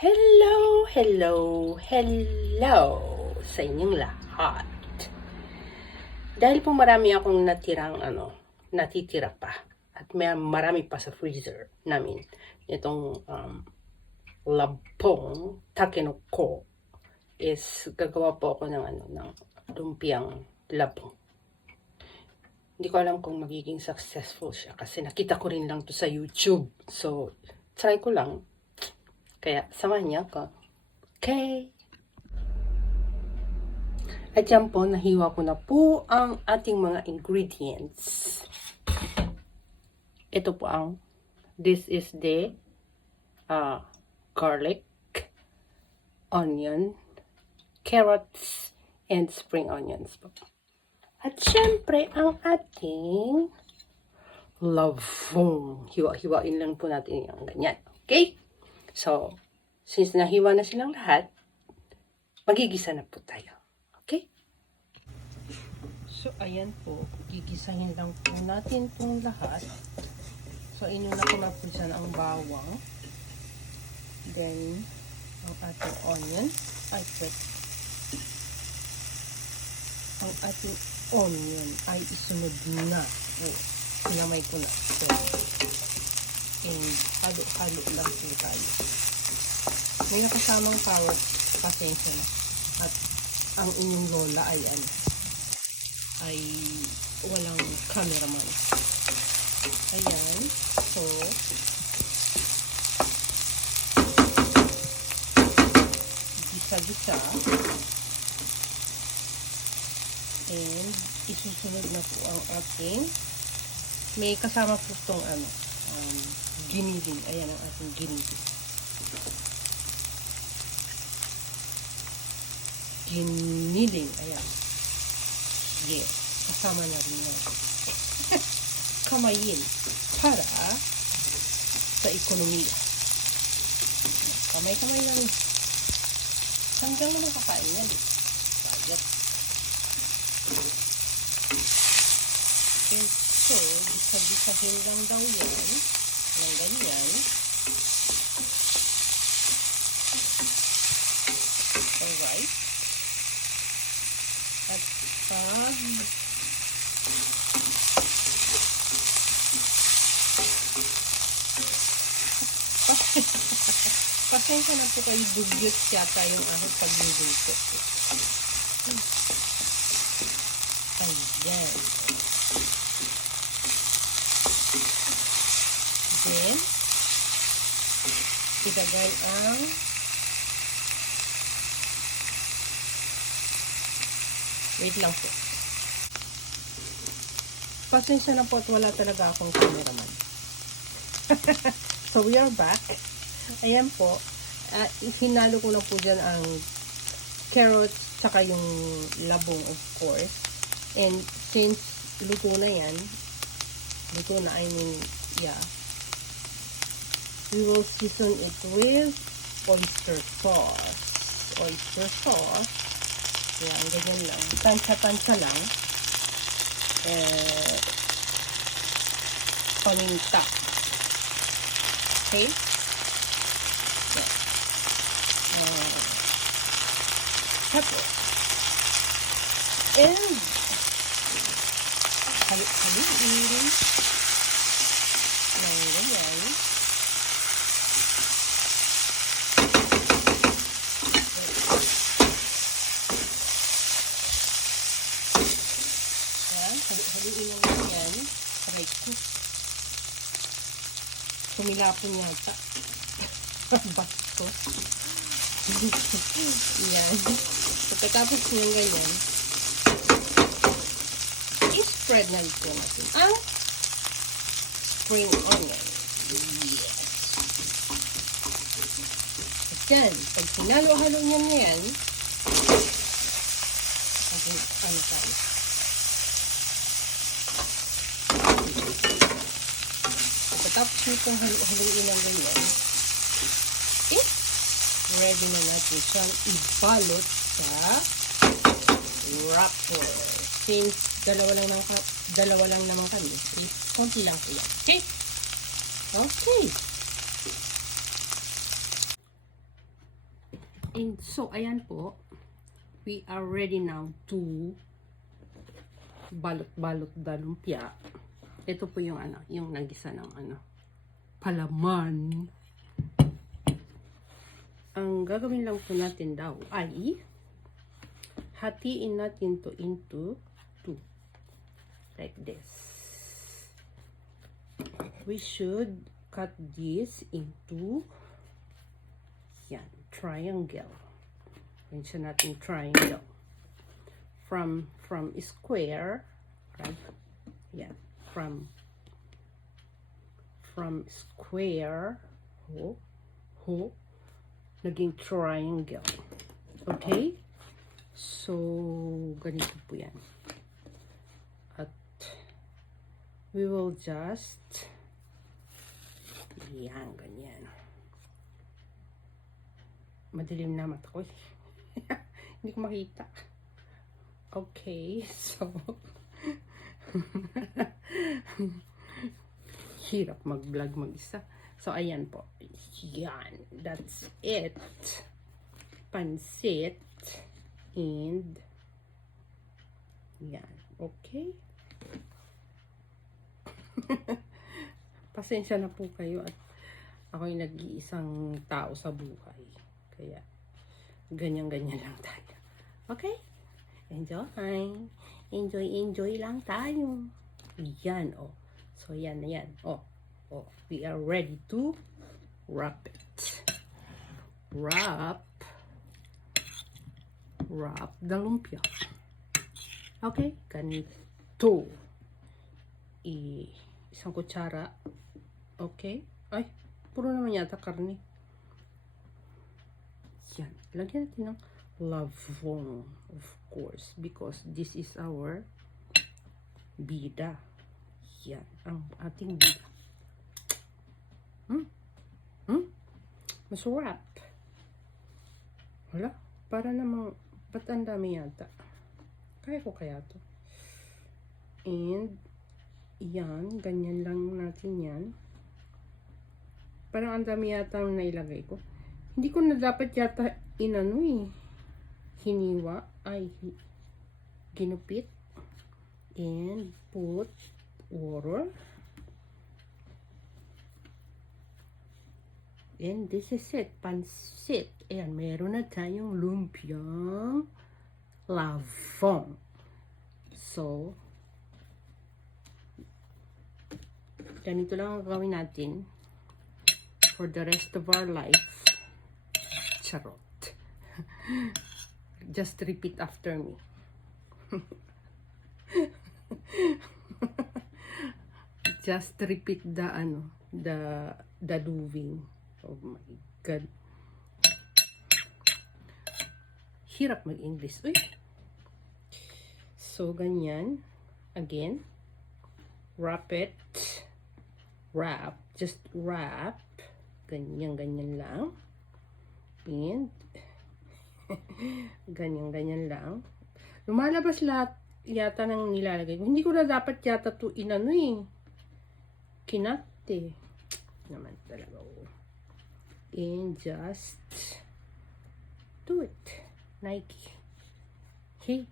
Hello, hello, hello sa inyong lahat. Dahil po marami akong natitira pa at may marami pa sa freezer namin. Itong labong takenoko is gagawa po ako ng lumpiang labong. Hindi ko alam kung magiging successful siya kasi nakita ko rin lang to sa YouTube. So, try ko lang. Kaya, samahan niyo ako. Okay. At yan po, nahiwa ko na po ang ating mga ingredients. Ito po this is the garlic, onion, carrots, and spring onions po. At syempre, ang ating labong. Hiwa-hiwain lang po natin yung ganyan. Okay? So, since nahiwa na silang lahat, magigisa na po tayo. Okay? So, ayan po. Gigisahin lang po natin itong lahat. So, inuna ko na po dyan ang bawang. Then, ang ating onion. Ay, wait. Ang ating onion ay isunod na. Sinamay ko na. So, and halo-halo lang po tayo. May nakasamang power, pasensya na. At ang inyong lola ay walang cameraman. Ayan. So, gisa-gisa. And isusunod na po ang ating may kasama po itong ginidin. Ayan ang ating ginidin. Ginidin. Ayan. Yeah. Kasama na rin yan. Kamayin. Para sa ekonomiya. Kamay-kamay lang. Hanggang naman kakain yan. Bayat. And so, bisa-bisahin lang daw yan. Ng ganyan. Alright. At pasensya na po kayo, dugyot yata yung aking pagluluto. Ayan. Then, ilagay ang wait lang po. Pasensya na po at wala talaga akong cameraman. So, we are back. Ayan po. Hinalo ko na po dyan ang carrots tsaka yung labong, of course. And since luto na yan, yeah, we will season it with oyster sauce. Oyster sauce. Yan, ganyan lang. Tansya-tansya lang. Paminta. Okay? Yeah. Pepper. And haluin. Ganyan. Haluin lang yan. Aray ko. Kumilapon yata. Basto. Yan. Pagkatapos ng ganyan, i-spread na ito natin ang spring onion. Yes. At yan, pag sinalo-halo niyan na yan, tayo. Pagkatapos nitong halo-haloin ng ganyan, ready na natin siyang ibalot sa wrapper. Since dalawa lang naman kami, konti lang po yan. Okay? Okay. And so, ayan po. We are ready now to balot-balot the lumpia. Ito po yung ano, yung nagisa ng ano, palaman. Ang gagawin lang po natin daw ay hatiin natin to into two. Like this. We should cut this into yan, triangle. Yan siya natin triangle. From square, right? Yan. From square, naging triangle. Okay? So, ganito po yan. At, we will just, yan, ganyan. Madilim na mata ko. Hindi ko makita. Okay, so, hirap mag-vlog mag-isa. So, ayan po. Yan. That's it. Pansit. And, yan. Okay? Pasensya na po kayo at ako'y nag-iisang tao sa buhay. Kaya, ganyan-ganyan lang tayo. Okay? Enjoy. Enjoy lang tayo. Yan, oh. So, yan na yan. Oh. We are ready to wrap it. Wrap the lumpia. Okay? Ganito. Isang kutsara. Okay? Ay, puro naman yata karne. Yan. Lagyan natin ng lavong, of course, because this is our bida. Yan, ang ating bida. Masarap. Wala, para namang, ba't ang dami yata? Kaya ko kaya to. And, yan, ganyan lang natin yan. Parang ang dami yata ang nailagay ko. Hindi ko na dapat yata inano hiniwa, ginupit. And put water. And this is it, pansit. Ayan, meron na tayong lumpiang lavong. So, ganito lang ang gawin natin for the rest of our life. Charot. Just repeat after me. Just repeat the doing. Oh my God. Hirap mag-English. Uy. So, ganyan. Again. Wrap it. Wrap. Just wrap. Ganyan lang. And ganyan lang. Lumalabas lahat yata ng nilalagay. Hindi ko na dapat yata to kinate. Naman talaga. And just do it. Nike. Hey.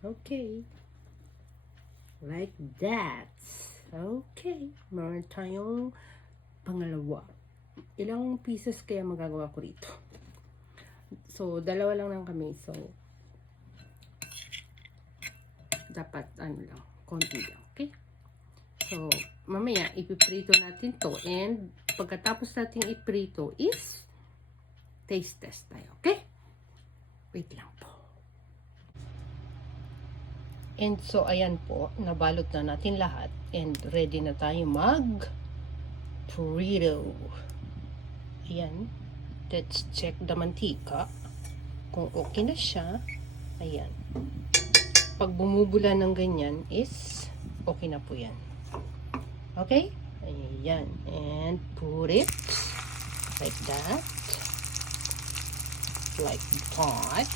Okay. Like that. Okay. Meron tayong pangalawa. Ilang pieces kaya magagawa ko rito? So, dalawa lang kami. So, dapat lang, konti lang. Okay? So, mamaya, ipiprito natin to. And, pagkatapos natin iprito is, taste test tayo. Okay? Wait lang po. And so, ayan po. Nabalot na natin lahat. And, ready na tayo mag-prito. Ayan. Let's check the mantika. Kung okay na siya. Ayan. Pag bumubula ng ganyan is okay na po yan. Okay? Ayan. And put it like that. Like that.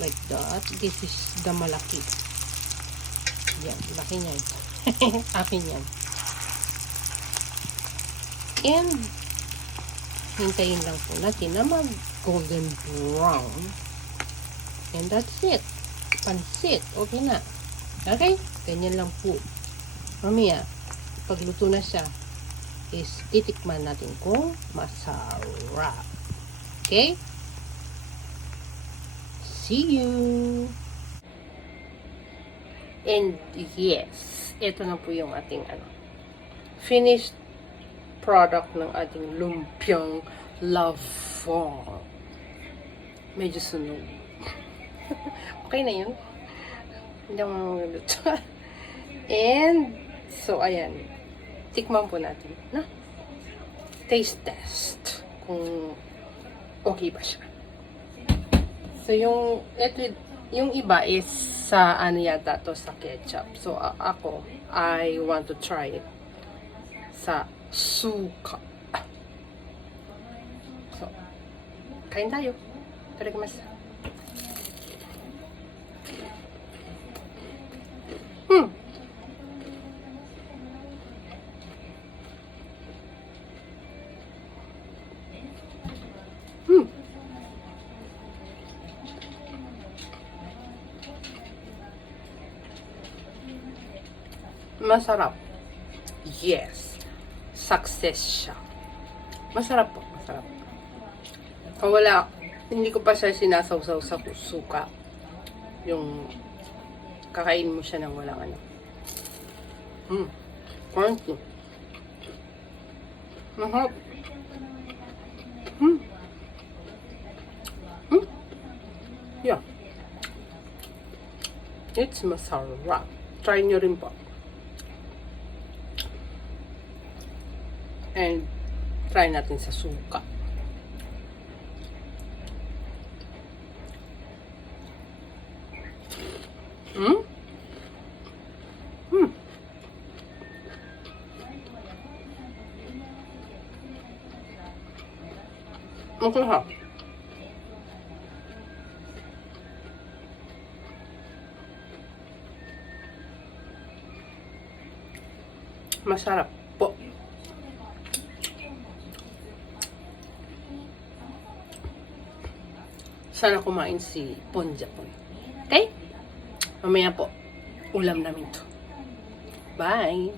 Like that. This is the malaki. Yan. Laki niyan. Akin yan. And hintayin lang po natin na mag golden brown. And that's it. Pansit. Okay na. Okay? Ganyan lang po. Mamaya, pagluto na siya, is titikman natin kung masarap. Okay? See you! And yes, ito na po yung ating finished product ng ating lumpiang lafong. Medyo sunog. Okay na yun. Hindi ako magluluto. And, so ayan. Tikman po natin. Na? Taste test. Kung okay ba siya. So, yung iba is sa ano yata to, sa ketchup. So, ako, I want to try it sa suka. So, kain tayo. Itadakimasu. Masarap. Yes. Success siya. Masarap po. Masarap. Kung wala, hindi ko pa siya sinasawsaw sa suka. Yung kakain mo siya ng walang ano. Crunchy. Masarap. Yeah. It's masarap. Try nyo rin po. And try natin sa suka. Masarap. Masarap po. Sana kumain si Ponjapon. Okay? Mamaya po, ulam namin to. Bye!